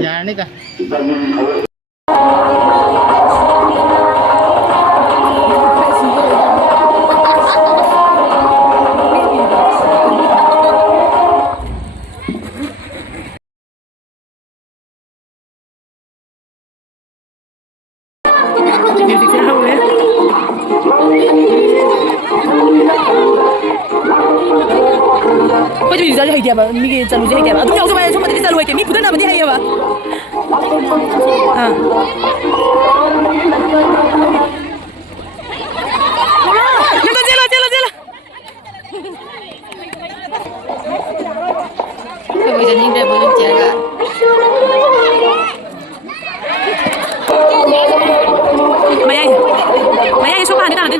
Yanita. Music sẽ hậu đấy. Bây giờ mình ra hay đẹp mà, mình cái chân hay đẹp. Đúng nhau rồi, xong mà đi ra lùi cái mi phụ thân nào mà đi hay mà. À. Bây giờ nhìn đây với những trẻ cả. Mày ai số 3 đi nào đi.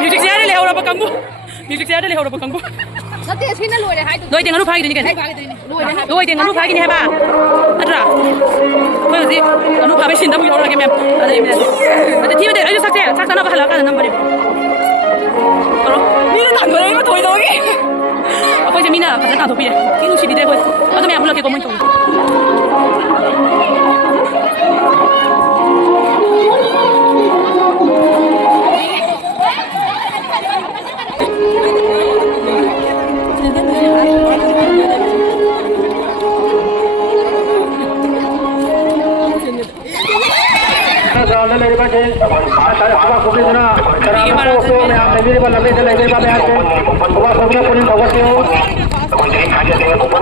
Music sẽ đi leo ra bậc canggu. Music sẽ đi leo ra bậc canggu. Đôi tiếng anu phai cái này cái. Đôi tiếng anu phai cái này ba. Anh ra. Bây giờ gì? Anu phai xin đâm vô ra cái mềm. Ở đây mình. Ở đây thì bây giờ chắc nó phải là cái number đi. Mình nó tặng rồi nó thôi thôi. Bây giờ mình là phải tặng thôi bây giờ. Cái lúc đi đây thôi. Ở đây mình làm cái công mình thôi.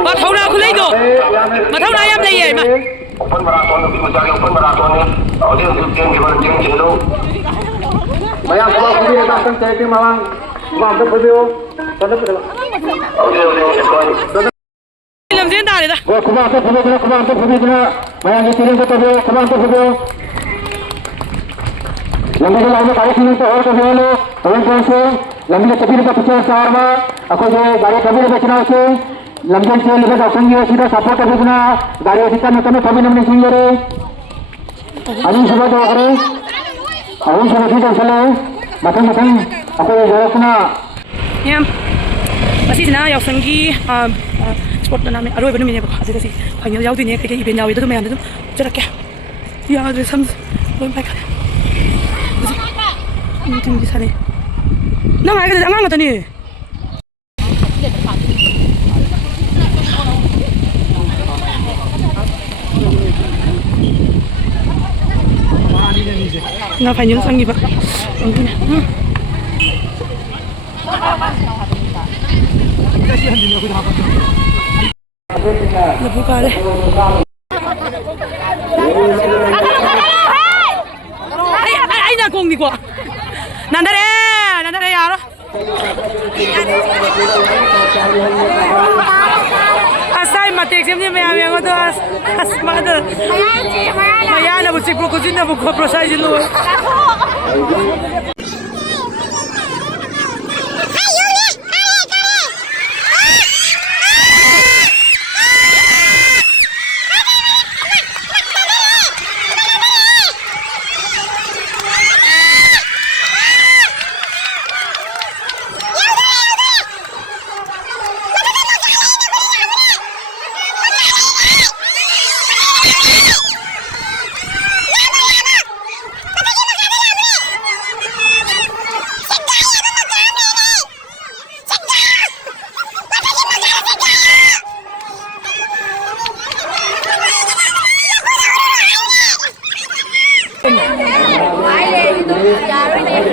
Mà thâu nào cứ lấy đồ. Mà thâu nào em lấy vậy mà. Làm diễn đàn này ta. Lambi ke lain kali sini tu orang kami ni, orang kami lambi ke tepi dekat pecah sarma, aku je dari kami dekat cina tu, lambi ke lebih dah sengih sudah support tapi kena dari kita ni kami kami ni sengih ni, ani sudah tu orang, awak sudah tidak salah, macam aku jawab kena. Em, masih na yang sengih, sport na kami, aduh benar benar ada sih, hanya jauh tu ni kayak event jauh itu tu macam tu, cerak ya, ya ada sam, belum baik. Tinggi di sana. Nang ay ka jangan ngata ni. Na phải nhấn sang gì vậy? Nó buka deh. Ay na kong di ko. Nandare yaro. Asai matek semni me ame ngo to as mother. Maya na bu sipro ko jinna bu ko prosai jilu.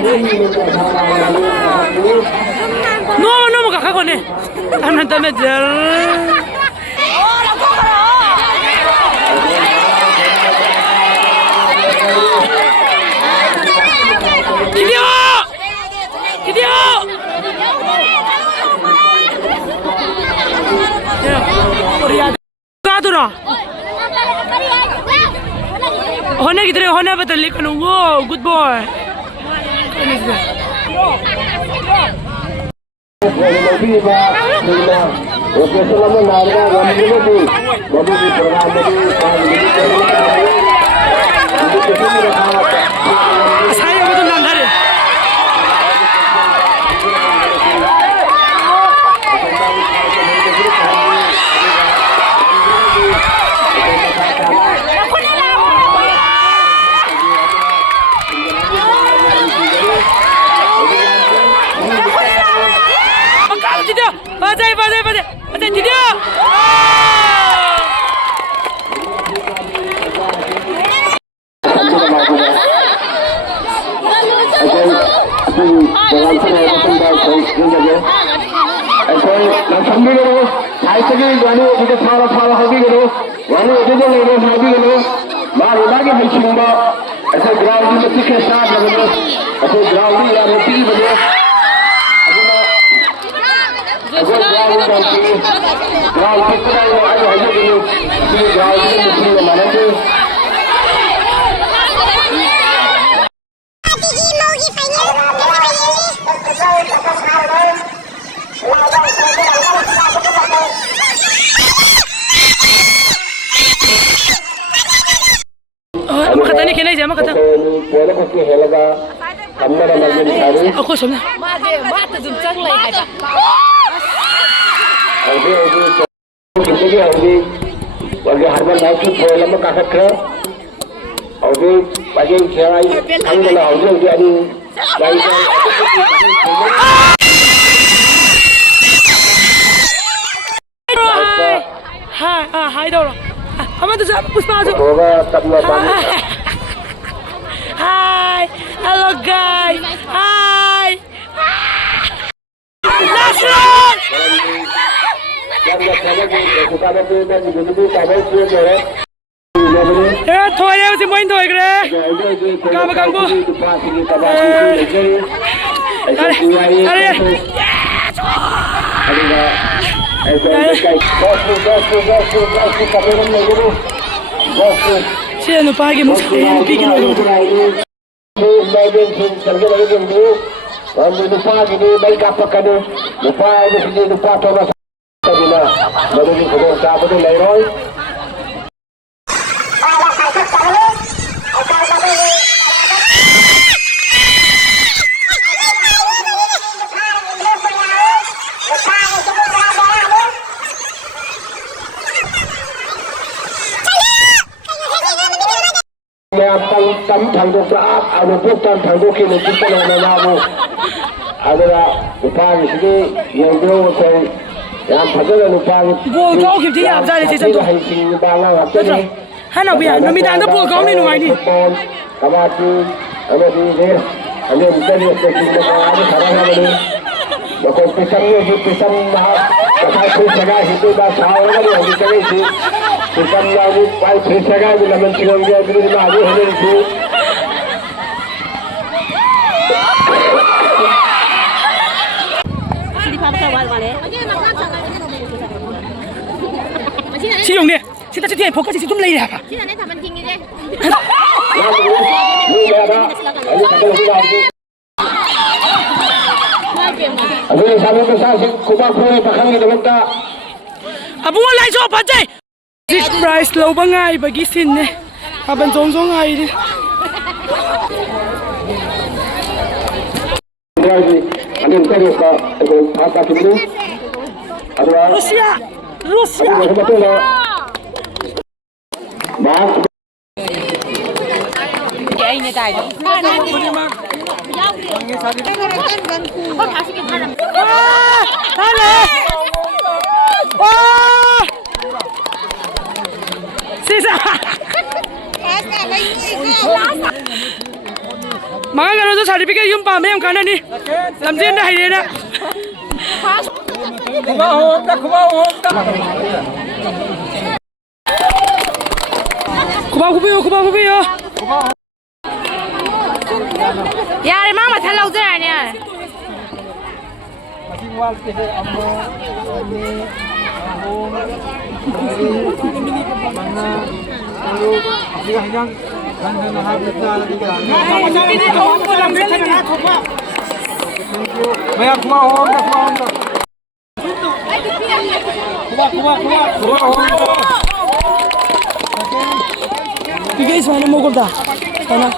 No kakak kau ni. Anak tu mejar. Video. Kadura. होने किधर होने बता लेकिन वो good boy saya betul nandar Baca video. Makata ni kenai je makata. Aku semna. Mata dum chang lai hai ba. Bagi harga naik tu pola mak kakak ke, audi bagi cerai, kami dah audi jadi bayi. Hai đâu rồi? Hama tu siapa Puspa tu? Hoga tabla bani. Hai, hello guys. Hai. Nasrul. Thôi em xin mời thôi kìa. Cảm ơn bu. Siya no pagi mo sa pigil mo. Kalau lupa gini baik apa kan? Lupa ini sini lupa Thomas. Bila baru ni kedua siapa tu Leroy. Tấm thằng đồ trả áo đồ quốc tấm thằng đồ kia là chúng ta là nhau mu. Ada lupa di sini yang dulu saya yang pada lupa. Bol kau kip dia apa jadi tu? Hana biar, kami dah ada bol kau ni nungai ni. Kamati, ada di sini, ada mungkin di sini ada sarana ni. Kalau pisangnya itu pisang mahal, kalau pisangnya itu dah sahur lagi hari ini sih. Pisangnya itu paling pisangnya itu lemon chicken dia itu di mana ada itu. Si dùng đi, si ta chỉ phô cái gì chúng lấy hả? Si ta này thằng mình kinh đi. Abang sama tu saya kuba pun pakai ni dalam tak. Abang lai so pajai. This price low bangai bagi sin ne. Abang zong ai đi. Ada mesti apa? Apa tu? Ada. Rusia. Betul lah. Mas. Cái này tài. มากันเราจะถ่ายพิกยุ่มป่าไม่ยอมกันนะนี่ลำเจียนได้เลยนะคุบ้าอย่าเลยมาทะเลาะจะไหนเนี่ยBigay sana mo gulda. Kana.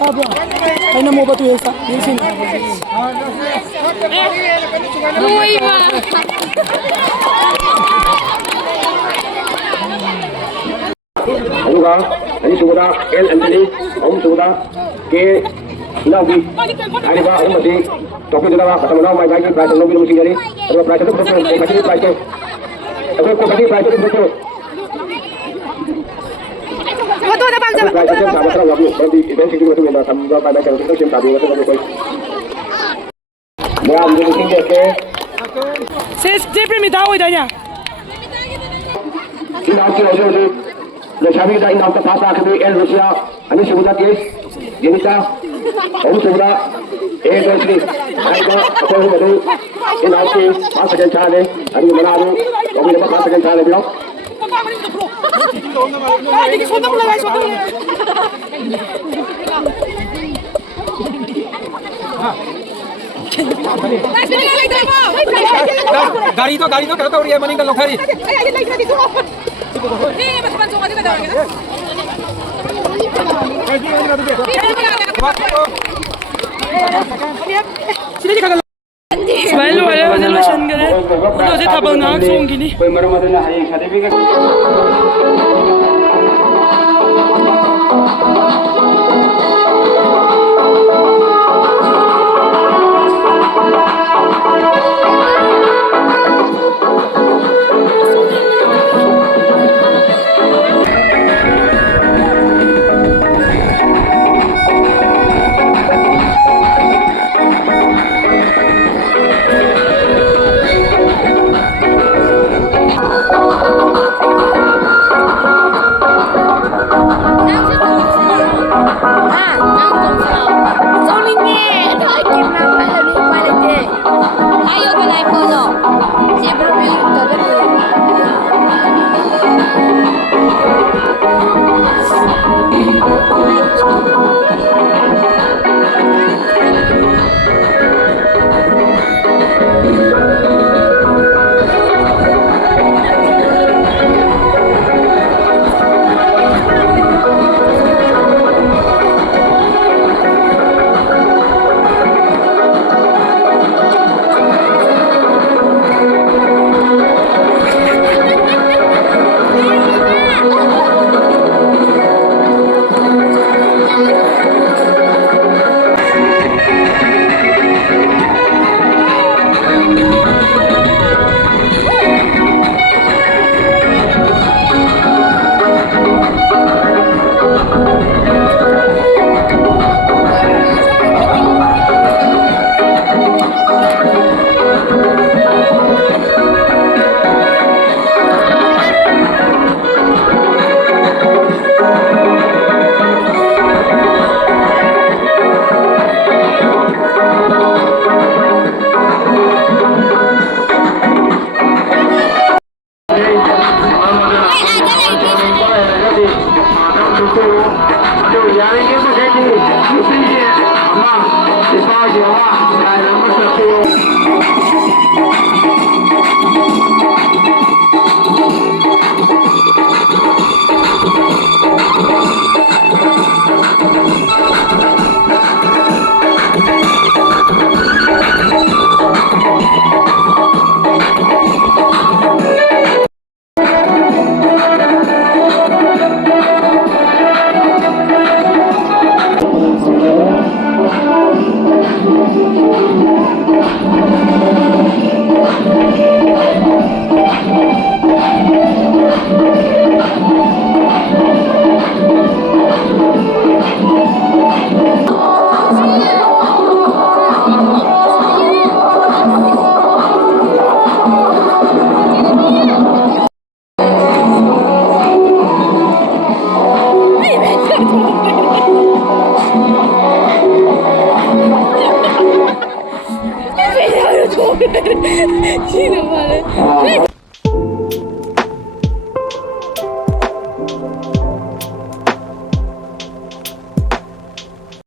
Apa? Kana mo ba tu esa? Yesin. Muy ma. Anuga, ani sudah L Anthony, Om sudah K Nabi. Ani ba Om masih topi sudah kata mana mai bagi price Nabi mesti jadi. Ada price itu betul, kasih price. Aku kasih price itu betul. Betul ada bangsa. Price itu sama terus Nabi. Nanti event itu betul yang sama pada pada kalau kita siapa tahu betul betul. Ya, mesti tinggi ke. Saya dia me tahu idanya. Ini aku aja. Lesabi kita inam tak pasang kami El Rusia, ani sudah kes, ini kita, Om sudah, dari Ayo, apa yang betul? Ini aku pasangan cale, ani mana aku, kami dapat pasangan cale biar. गाड़ी तो कहता हूँ ये money का लोग Smile wala wala lotion gana. Ito si tabang na aksong gini. ရှိနေပါလေ